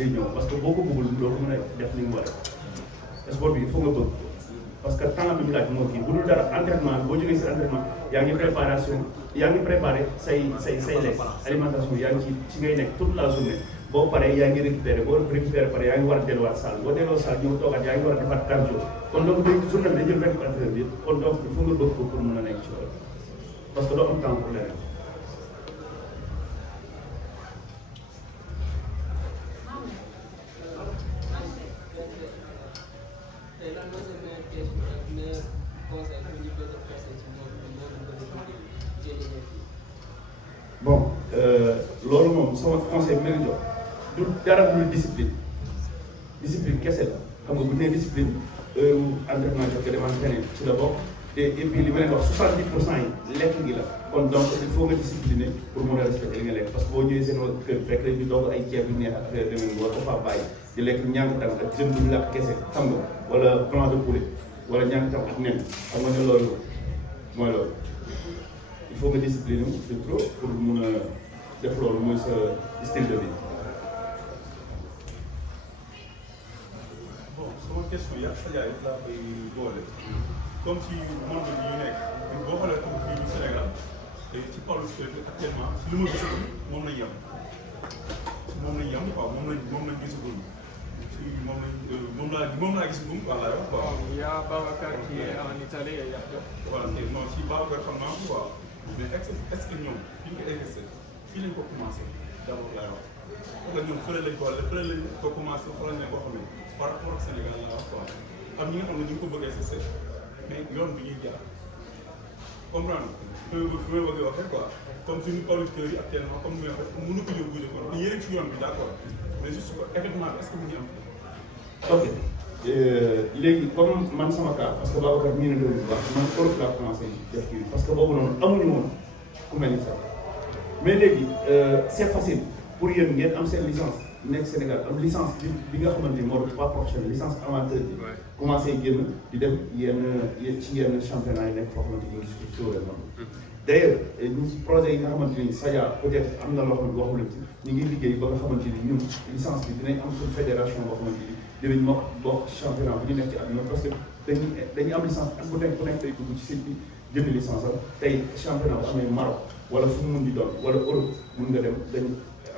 day ñëw parce que boo ko bëggul doo ko mën a def ni mu war a sport bi il faut nga bëgg parce que temps bi mu laaj moo kii bu dul dara entraînement boo jógee si entraînement yaa ngi préparé say lekk alimentation yaa ngi ci ngay nekk toute la journée boo paree yaa ngi récupéré boo récupéré pare yaa ngi war a delluwaat salle boo delloo salle ñëw toogaat yaa ngi war a defaat cardio kon donc day journée bi day jël 24 heures bi kon donc il faut nga bëgg ko pour mën a nekk ci loolu parce que doo am temps pour leneen. Bon loolu moom sama conseil bi nga jox du dara dul discipline kese la xam nga bu nee discipline entraînement jox ko demande feneen ci la bokk te et puis li ma leen wax 70% yi lekk gi la kon donc il faut nga discipliner pour mën a respecter li nga lekk parce que boo ñëwee seen kër fekk rek ñu doog ay ceeb yu neex ak affaire demee nga war ko faa bàyyi di lekk ñànk tam ak jën bu ñu lakk kese xam nga wala blanc de poulet wala ñànk tam ak nen xam nga ne loolu mooy loolu il faut nga discipliner de trop pour mun a def loolu mooy sa style de vie. bon sama question yi ak sa jaay laa koy boole comme si monde bi ñu nekk boo xoolee comme fii du Sénégal te ci powerlifting actuellement si lu ma gisagul moom lañ yem quoi moom lañ gisagul si moom laa gisagul quoi laay wax quoi. Il y a Babacar qui est en Italie et Yahya. voilà te non si Babacar xam naa quoi mais est-ce que ñoom fi ñu ko investir fii lañ ko commencé d'abord laay wax wala ñoom fële lañ ko commencé xoolal nañ koo xam ne par rapport ak Sénégal laa wax quoi am ñi nga xam ne ñu ngi ko bëggee si mais yoon bi ñuy jaar comprendre fi may bëgg waxee quoi comme suñu producteurs yi actuellement comme ni ma waxee mënu ko yóbbu ko te yéen ci yoon bi d'accord mais juste que événement bi est-ce que mu ngi am. ok léegi comme man sama cas parce que Babacar mii na loolu bu baax man Europe laa commencé def kii parce que boobu noonu amuñu woon ku mel ni sax mais léegi c'est facile pour yéen ngeen am seen licence nekk Sénégal am licence bi nga xamante ni moo doon pas professionnel licence amateur bi commencé génn di dem yenn championnat yi nekk foo xamante ni ngi si sóoree noonu d'ailleurs projet yi nga xamante ni Sadia peut-être am na loo xam ne waxu leen ci ñu ngi liggéey ba nga xamante ni ñun licence bi dinañ am suñu fédération boo xamante ni dinañ bokk championnat bu ñu nekk ci àdduna parce que dañuy am licence ak bu nekk day dugg ci site bi jënd licence am tey championnat bu amee Maroc wala fu mu mun di doon wala Europe mun nga dem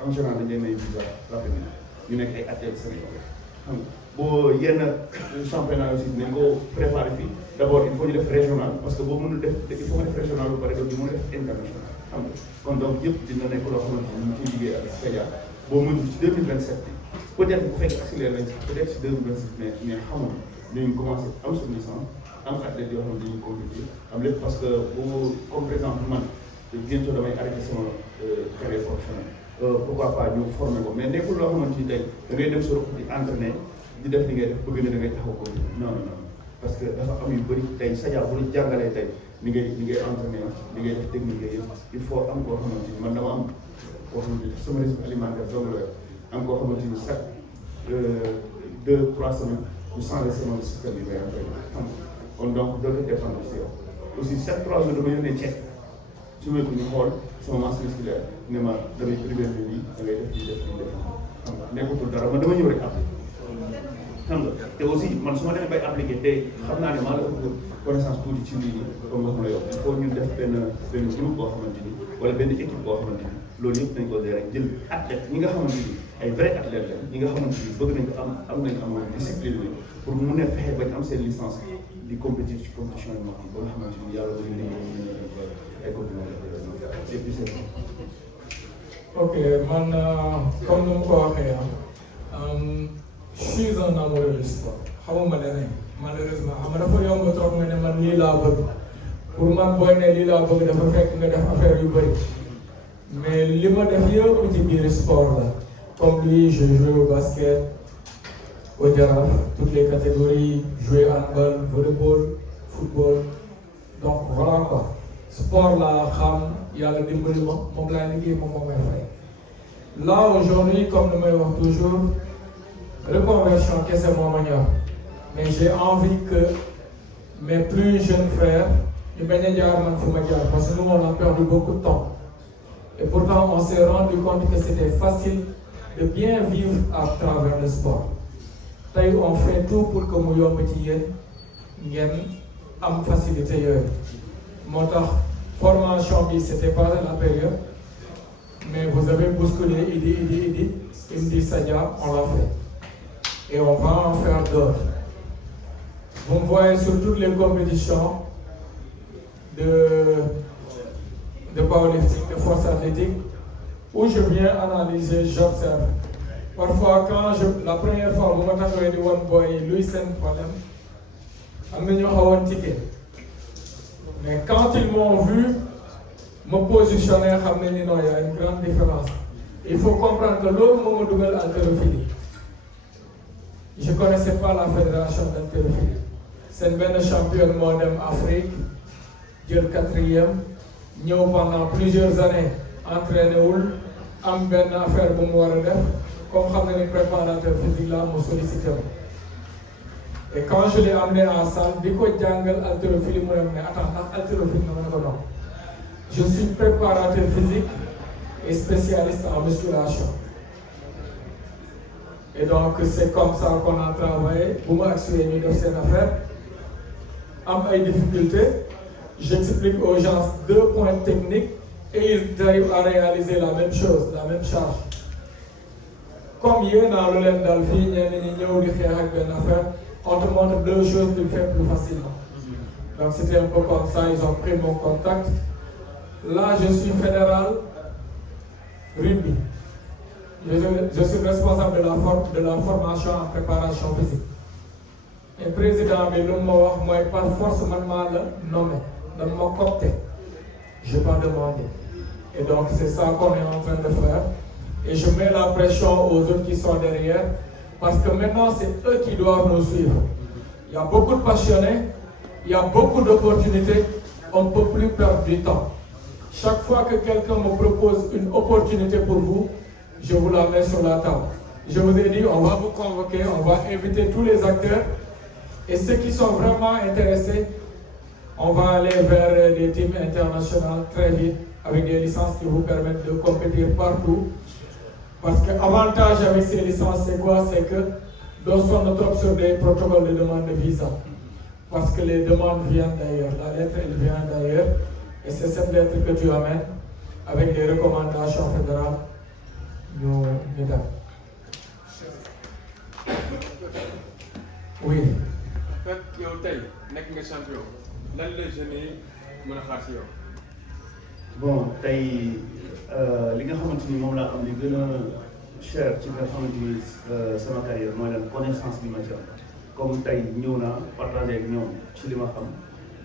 en général dañ leen ay visa rapidement ñu nekk ay athlètes sénégalais xam nga boo yenn championnat aussi dinañ ko préparé fii d'abord il faut ñu def régional parce que boo mënul def il faut nga def régional ba pare ñu mën a def international xam nga kon donc yëpp dina nekk loo xamante ni ñu ngi ciy liggéey ak Sadia boo mënul ci 2027 bi peut-être bu fekkee accéléré nañ ci peut-être ci 2027 mais xamoon nañu commencé am suñu licence am athlètes yoo xam ne dañuy compétir am lépp parce que bu comme par exemple man bientôt damay arrêté sama carrière professionnelle pourquoi pas ñu formé ko mais nekkul loo xamante ni tey da ngay dem sa ruq di entraîner di def li ngay def bëgg na da ngay taxaw ko non parce que dafa am yu bëri tey Sadia bu ñu jàngalee tey ni ngay entraîner li ngay def technique yëpp il faut am koo xamante ni man dama am koo xamante ni sama régime alimentaire doog la am koo xamante ni chaque 2-3 semaines ñu changé sama système yi may entraîner xam nga kon donc dootul dépendre si yow aussi chaque 3 jours dama yónnee ceeb su ma ko ñu xool sama masse musculaire ne ma damay privé lii da ngay def lii xam nga nekkatul dara man dama ñëw rek appliqué xam nga te aussi man su ma demee bay appliqué te xam naa ne maa la ëpp connaissance tuuti ci lii comme nga xam ne yow il faut ñu def benn groupe boo xamante ni wala benn équipe boo xamante ni loolu yëpp nañ ko rek jël athlète ñi nga xamante ni ay vrai athlète la ñi nga xamante ni bëgg nañ ko am nañ am discipline bi pour mu ne fexe bañ am seen licence di compétir ci compétition yi mag yi ba nga xamante ni yàlla dañu liggéey ay compétition et puis c'est ok man comme ni ma ko waxee je suis un amoureux du sport xamuma leneen malheureusement xam nga dafa yomb trop nga ne man lii laa bëgg pour man booy ne lii laa bëgg dafa fekk nga def affaire yu bëri mais li ma def yëpp ci biir sport la comme lui je joue au basket au Jaraaf toutes les catégories jouer handball volleyball football donc voilà quoi sport la xam yàlla dimbali ma moom laa liggéey moom moo may fay là aujourd'hui comme ni may wax toujours reconversion kese moo ma ñor mais j'ai envie que mes plus jeunes frères ñu bañ a jaar man fu ma jaar parce que nous on a perdu beaucoup de temps et pourtant on s'est rendu compte que c'était facile de bien vivre à travers le sport. Tey on fait tout pour que mu yomb ci yéen ngeen am facilité yooyu moo tax formation bi c'était pas la période mais vous avez bousculé Idi Imdi Sadia, on l'a fait et on va en faire d'autres. Vous me voyez sur toutes les compétitions de powerlifting, de force athlétique, où je viens analyser, j'observe. Parfois, la première fois, vous m'attendez de one boy, lui c'est un problème. Mais quand ils m'ont vu me positionner, il y a une grande différence. Il faut comprendre que l'autre moment de l'haltérophilie, je ne connaissais pas la fédération d'haltérophilie. C'est une championne moderne Afrique, le 4e. Nous pendant plusieurs années entraîné am ben affaire bu mu wara def comme xam nga ni préparateur physique là mo sollicité et quand je l'ai amené en salle diko jangal haltérophilie mu ne attends ndax haltérophilie na ko non je suis préparateur physique et spécialiste en musculation et donc c'est comme ça qu'on a travaillé bu ma accéléré ñu def cette affaire am ay difficultés. J'explique aux gens 2 points techniques et ils arrivent à réaliser la même chose, la même charge. Comme hier dans le Lendalfi, on te montre 2 choses, tu le fais plus facilement. Donc c'était un peu comme ça, ils ont pris mon contact. Là, je suis fédéral rugby. Je suis responsable de la formation en préparation physique. Et le président de l'OMO, moi, par force, maintenant, nommé. Dans mon côté, je n'ai pas demandé. Et donc, c'est ça qu'on est en train de faire. Et je mets la pression aux autres qui sont derrière, parce que maintenant, c'est eux qui doivent nous suivre. Il y a beaucoup de passionnés, il y a beaucoup d'opportunités, on ne peut plus perdre du temps. Chaque fois que quelqu'un me propose une opportunité pour vous, je vous la mets sur la table. Je vous ai dit, on va vous convoquer, on va inviter tous les acteurs, et ceux qui sont vraiment intéressés, on va aller vers des teams internationaux très vite avec des licences qui vous permettent de compétir partout. Parce que l'avantage avec ces licences, c'est quoi? C'est que nous sommes trop sur des protocoles de demande de visa. Parce que les demandes viennent d'ailleurs, la lettre elle vient d'ailleurs. Et c'est cette lettre que tu amènes avec des recommandations fédérales. Nous donnons. Oui. En fait, yow tey nekk nga champion. Lan la jeune yi mën a xaar ci yow. bon tey li nga xamante ni moom laa am li gën a cher ci nga xamante ni sama carrière mooy lan connaissance bi ma ci am comme tey ñëw naa partagé ak ñoom ci li ma xam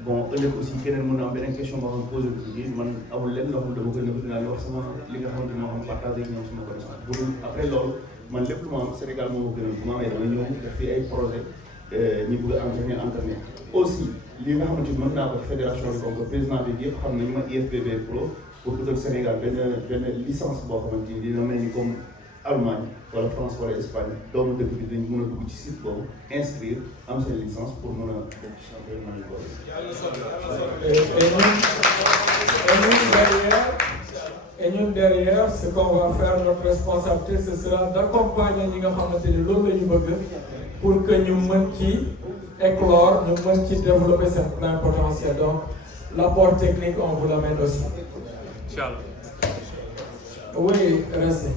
bon ëllëg aussi keneen mën na am beneen question boo xam posé ko ci man amul lenn loo xam dama gën a bëgg naa wax sama li nga xamante ni moo xam partagé ak ñoom sama connaissance bu dul après loolu man lépp lu ma am Sénégal moo ma gën a bu ma amee dama ñëw def fi ay projet ñu bëgg a entraîner aussi li nga xamante ni mën naa ko fédération bi comme président bi yëpp xam nañu ma IFBB Pro pour utal Sénégal benn licence boo xamante ni dina mel ni comme Allemagne wala France wala Espagne doomu dëkk bi dañ mën a dugg ci site boobu inscrire am seen licence pour mën a def championnat yu boobu. Et nous derrière, ce qu'on va faire, notre responsabilité, ce sera d'accompagner les gens qui ont pour que nous puissions éclore, nous puissions développer ce plein potentiel. Donc, l'apport technique, on vous l'amène aussi. Inch'Allah. Oui, restez.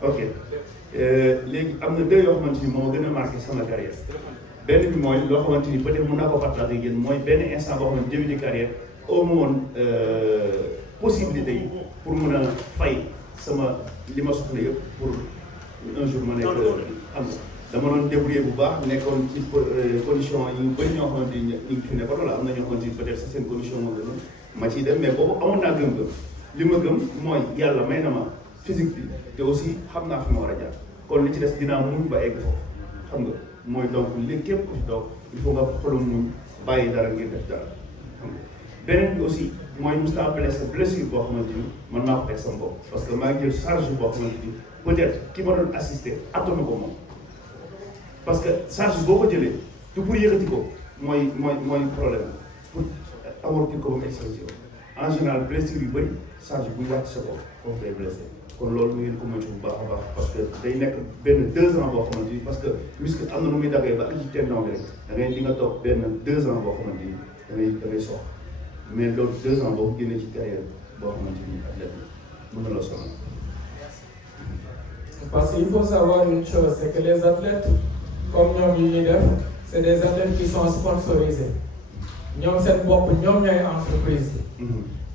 ok léegi am na deux yoo xamante ni moo gën a marqué sama carrière benn bi mooy loo xamante ni peut-être mën naa ko partager ak yéen mooy benn instant boo xam ne début de carrière au moins possibilité yi pour mën a fay sama li ma soxla yëpp pour un jour ma nekk am dama doon débrouiller bu baax nekkoon ci condition yu bëri ñoo xamante ni ñu ngi fi nekkoon wala am na ñoo xamante ni peut-être sax seen condition moo gënoon ma ciy dem mais boobu amoon naa gëm-gëm li ma gëm mooy yàlla may na ma physique bi te aussi xam naa fi ma war a jaar kon li ci des dinaa muñ ba egg foofu xam nga mooy donc li képp ku ci toog il faut nga xolam muñ bàyyi dara ngir def dara xam nga beneen bi aussi mooy mos naa blessure boo xamante ni man maa ko teg sama bopp parce que maa ngi jël charge boo xamante ni peut-être ki ma doon assister attanu ko moom parce que charge boo ko jëlee te pour yëkkati ko mooy problème pour amortir ko ba mu extension en général blessure yu bëri charge buy wàcc sa bopp foofu day blessé kon loolu mu ngeen ko moytu bu baax a baax parce que day nekk benn 2 ans boo xamante ni parce que muscle am na nu muy daggee ba ak ci tendon bi rek da ngay di nga toog benn 2 ans boo xamante ni da ngay sox mais loolu 2 ans boo ko génnee ci carrière boo xamante ni athlète bi mën na la sonal. Parce qu'il faut savoir une chose, c'est que les athlètes comme ñoom yi ñuy def c'est des athlètes qui sont sponsorisés ñoom seen bopp ñoom ñooy entreprise bi.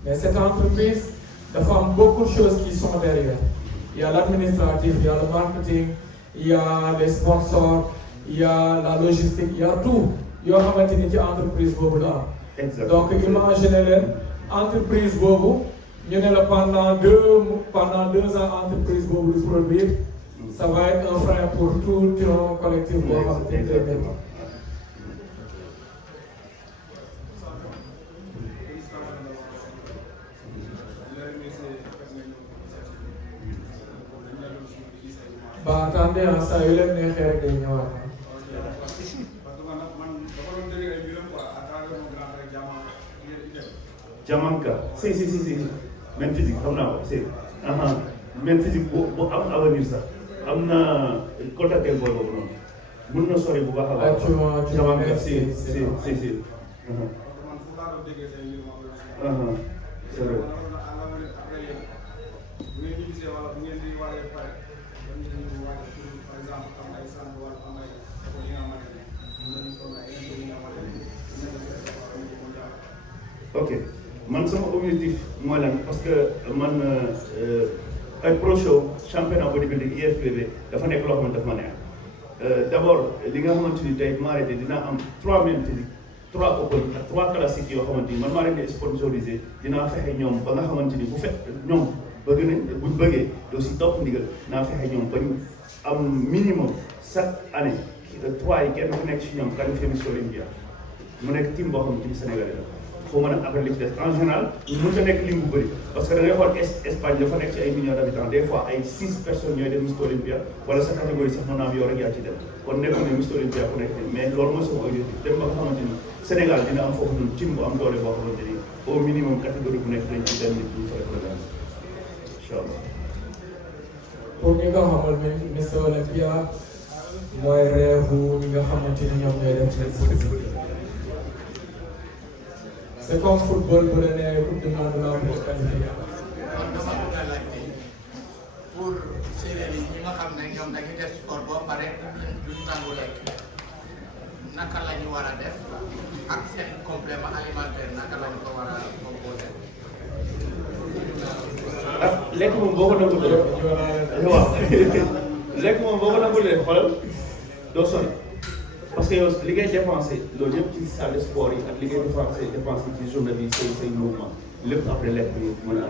Mais cette entreprise dafa am beaucoup de choses qui sont derrière. Il y a l'administratif, il y a le marketing, il y a les sponsors, il y a la logistique, il y a tout yoo xamante ni ci entreprise boobu la am. Donc imaginez leen entreprise boobu ñu ne la pendant deux ans entreprise boobu du produire ça va être un frein pour tout un collectif boo xamante ni day métti. Bah attendez saa yu leen neexee rek day ñëwaat. Jamanka si men physique xam naa ko si men physique bu am avenir sax am na contacté booy boobu noonu mën na sori bu baax a baax. Jamanka si. C'est vrai. Ok man sama objectif mooy lan parce que man ay pro show championnat bodybuilding IFBB dafa nekk loo xamante dafa ma neex d'abord li nga xamante ni tey bu ma arrêté dinaa am 3 men physique 3 open ak 3 classiques yoo xamante ni man maa leen di sponsorisé dinaa fexe ñoom ba nga xamante ni bu fekk ñoom bëgg nañ buñ bëggee aussi topp ndigal naa fexe ñoom bañ am minimum chaque année 3 yi kenn ku nekk ci ñoom qualifié Miss Olympia mu nekk team boo xamante ni Sénégalais la. foo mën a après li ci des en général mën na nekk lim bu bëri parce que da ngay xool Espagne dafa nekk ci ay millions d'habitants des fois ay 6 personnes ñooy dem Miss Olympia wala sa catégorie sax mën naa am yow rek yaa ci dem kon nekkul ne Miss Olympia ku nekk mais loolu mooy sama objectif dem ba nga xamante ni Sénégal dina am foofu noonu team bu am doole boo xamante ni au minimum catégorie bu nekk dañ ci dem nit ñi fa représenter incha allah. pour ñi nga xamal ne Miss Olympia mooy rêve ñi nga xamante ni ñoom ñooy def seen c'est comme football bu la nee coupe du monde la pour qualifier. kon dama bëgg a laajte pour séeréer yi ñi nga xam ne ñoom dañuy def sport boo pare duñ nangu lekk naka la ñu war a def ak seen complément alimentaire naka la ñu ko war a composer. ah lekk moom boo ko nangulee waaw lekk moom boo ko nangulee xoolal doo sonn. parce que yow li ngay dépensé loolu yëpp ci salle de sport yi ak li ngay dépensé ci journée bi say mouvement lépp après lekk bi mën a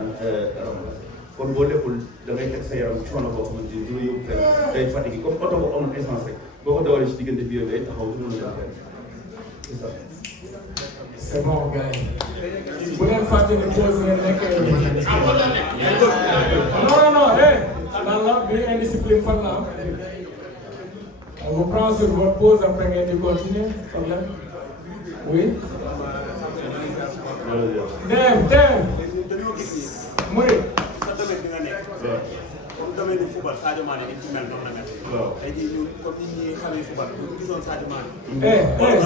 remplacer kon boo lekkul da ngay teg sa yaram coono boo xamante ni du la yóbbu fenn day fatigué comme oto bu amul essence rek boo ko dawalee ci diggante bi day taxaw du mën a dem fenn c'est ça. c'est bon gars yi bu leen fàtte ne pause ngeen nekkee non lan la bi indiscipline fan la am. On vous prend sur votre pause après ngeen di continuer problème oui. Dave Mouride. sa domaine bi nga nekk. comme domaine du football Sadio Mané ni ci mel noonu la mel. waaw tey jii ñun comme nit ñi xamee football bu ñu gisoon Sadio Mané.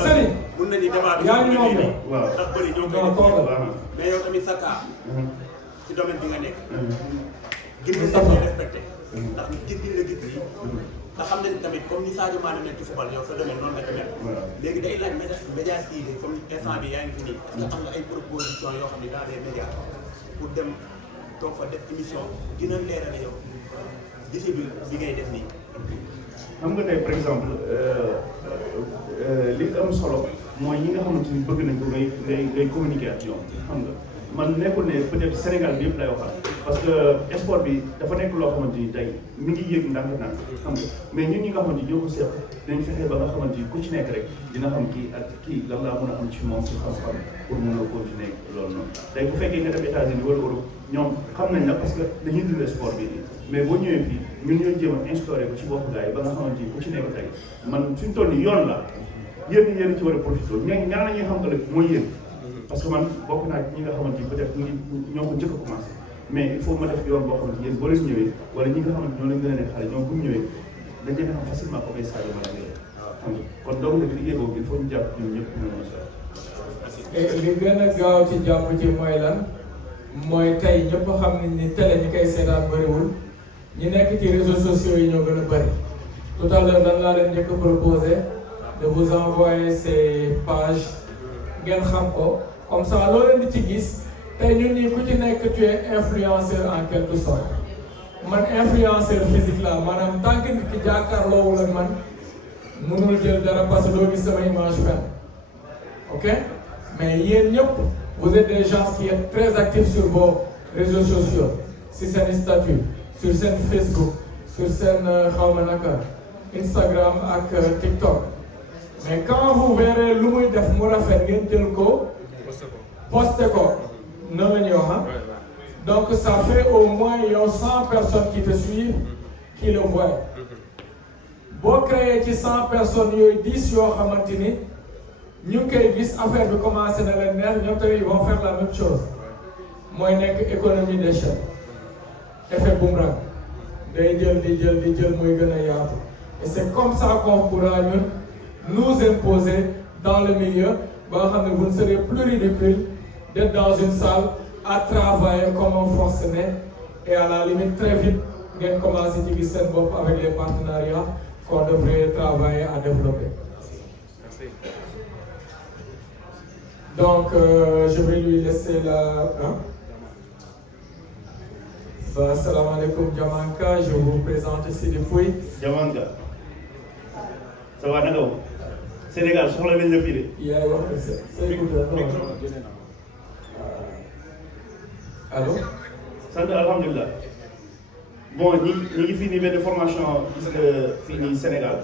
Serigne. mun nañu débat bi. yaa ngi moom de. waaw ndax bëri ñoo non koy toogal. mais yow tamit sa cas. ci domaine bi nga nekk. gis nga Moustapha. ñu respecté. ndax gis gi la gis nii. te xam nañ tamit comme ni Sadio Mané nekk ci football yow sa domaine noonu la ko mel. léegi day laaj médiatisé comme instant bi yaa ngi fi nii. parce que am nga ay proposition yoo xam ne dans les médias pour dem toog fa def émission gën a leerale yow discipline bi ngay def nii. xam nga tey par exemple li am solo mooy ñi nga xamante ni bëgg nañ ko ngay communiquer ak ñoom xam nga man nekkul ne peut-être Sénégal bi yëpp lay waxal parce que sport bi dafa nekk loo xamante ni tey mi ngi yéeg ndànk-ndànk xam nga mais ñun ñi nga xamante ni ñoo ko seq dañ fexe ba nga xamante ni ku ci nekk rek dina xam kii ak kii lan laa mën a am ci moom si xam-xam pour mën a continuer loolu noonu tey bu fekkee nga dem États-Unis wala Europe ñoom xam nañ la parce que dañuy dund sport bi mais boo ñëwee fii ñun ñoo jéem a instauré ko ci bopp gars yi ba nga xamante ni ku ci nekk tey man suñu toll nii yoon la yéen ci war a profité ñan la ñuy xam que mooy yéen parce que man bokk naa ñi nga xamante ni peut-être ñoo ko njëkk a commencé mais il faut ma def yoon boo xamante yéen boo leen ñëwee wala ñi nga xamante ñoo leen gën a nekk xale ñoom bu ñu ñëwee dañ leen xam facilement comme ay Sadio Mané xam nga kon donc nag liggéey boobu il faut ñu jàpp ñun ñëpp ñu mën a li gën a gaaw ci jàpp ci mooy lan mooy tey ñëpp xam nañ ni télé ñi koy seetaan bëriwul ñi nekk ci réseaux sociaux yi ñoo gën a bëri tout à l'heure dañ laa leen njëkk a proposé de vous envoyer ces pages ngeen xam ko comme ça loo leen di ci gis tey ñun ñii ku ci nekk tu es influenceur en quelque sorte man influenceur physique la maanaam tant que nit ki jàkkaarloowul ak man mënul jël dara parce que doo gis sama image fenn ok mais yéen ñëpp vous êtes des gens qui êtes très actifs sur vos réseaux sociaux sur seen statut sur seen Facebook sur seen xawma naka Instagram ak TikTok mais quand vous verrez lu muy def mu rafet ngeen jël ko posté ko noonu la ñuy wax donc ça fait au moins yow 100 personnes qui te suivent qui le voient boo créé ci 100 personnes yooyu 10 yoo xamante ni ñu ngi koy gis affaire bi commencé na leen neex ñoom tamit ils vont faire la même chose mooy nekk économie d'échelle effet boomerang day jël di jël muy gën a yaatu et c'est comme ça qu'on pourra ñun nous imposer dans le milieu ba nga xam ne vous ne serez plus ridicule d'être dans une salle à travailler comme un forcené et à la limite très vite ngeen commencer ci gis seen bopp avec les partenariats qu'on devrait travailler à développer. Donc je vais lui laisser la Salam alaikum Diamanka, je vous présente Sidi Pouye. Diamanka ça va naka Sénégal soxla nañ la fii de. yaay wax say allo. sant alhamdulilah bon ñi ngi fii nii benn formation gis nga fii nii Sénégal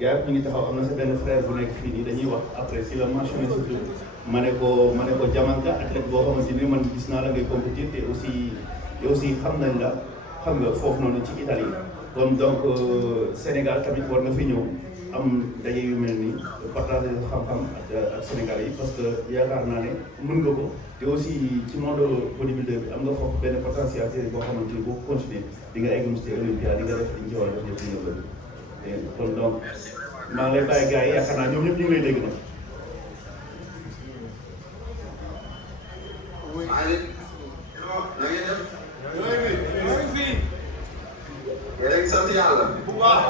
gars ñu ngi taxaw am na sa benn frère bu nekk fii nii dañuy wax après si la mentionné surtout ma ne ko Diamanka athlète boo xamante ni man gis naa la ngay compétir te aussi xam nañ la xam nga foofu noonu ci Italie kon donc Sénégal tamit war nga fi ñëw am daje yu mel nii partager xam-xam ak Sénégal yi parce que yaakaar naa ne mën nga ko te aussi ci monde bodybuilder bi am nga foofu benn potentialité boo xamante ni boo continuer di nga egg ci Olympia di nga def li ñu ci war a def ñëpp di nga bëri kon donc maa ngi lay bàyyi gars yi yaakaar naa ñoom ñëpp ñu ngi lay dégg nag. yéen sant yàlla bu baax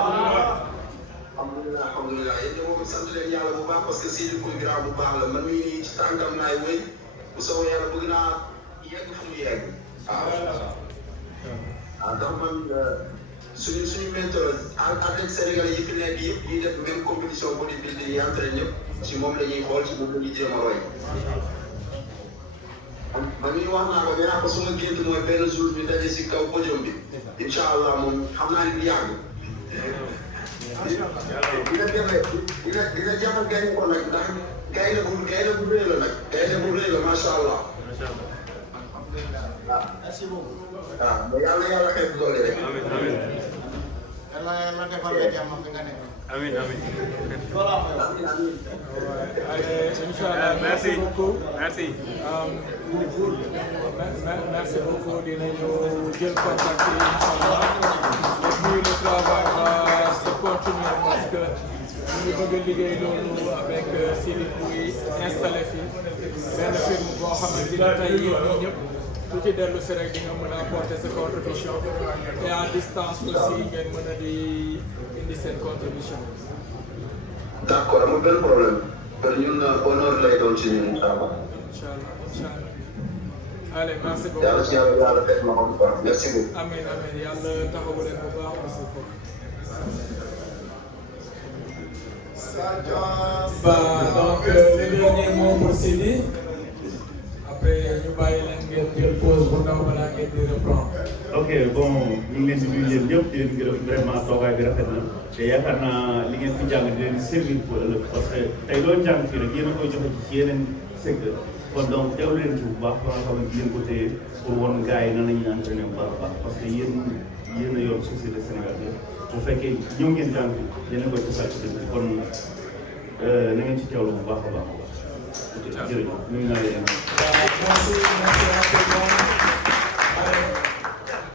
alhamdulilah yéen ñoo ko sant leen yàlla bu baax parce que Sidi Pouye grand bu baax la man mii nii ci tànkam laay wéy bu soobee yàlla bëgg naa yegg fu mu yegg waaw donc man suñu mentor athlète sénégalais yi fi nekk yëpp ñuy def même compétition bodybuilding yi entraîné ñëpp ci moom la ñuy xool ci moom la ñuy jéem a roy man mii wax naa ko nee naa ko suma gént mooy benn jour bi daje si kaw podium bi incha allah moom xam naa ni du yàgg dina jafe gañ ko nag ndax gaynde bu rëy la nag gaynde bu rëy la macha allah waaw mais yàlla xeeb doole rek. yàlla defal la jàmm fi nga nekk. Amin, amin. Allez, Inch'Allah, merci beaucoup. Merci. Merci beaucoup. Dinañu jël contact yi Inch'Allah. Et puis le travail va se continuer parce que ñu bëgg a liggéey loolu avec Sidi Pouye installé fii benn firme boo xamante ni tey yéen ñëpp ku ci dellu si rek di nga mën a apporter sa contribution et à distance aussi ngeen mën a di indi seen contribution. D'accord, amul benn problème. kon ñun honneur lay doon ci ñun incha allah. Inch'Allah, Inch'Allah. Allez, merci beaucoup. yàlla ci yàlla fekk ma ko bu baax merci beaucoup. Amiin amiin yàlla taxawu leen bu baax aussi foofu. Donc le dernier mot pour Sidi. après ñu bàyyi leen ngeen jël pause bu ndaw balaa ngeen di reprendre. ok bon ñu ngi leen di nuyu yéen ñëpp di leen gërëm vraiment toogaay bi rafet na te yaakaar naa li ngeen fi jàng di leen servir pour ëllëg parce que tey loolu jàng fii rek yéen a koy joxe ci yeneen secteur kon donc teewlu leen ci bu baax ba nga xamante yéen ko téye pour wan gars yi nan la ñuy entraîné bu baax a baax parce que yéen a yor société Sénégal bi bu fekkee ñëw ngeen jàng fi yéen a koy tasaat ci dëkk bi kon na ngeen ci teewlu bu baax a baax a baax. ok jërëjëf nuyu naa leen.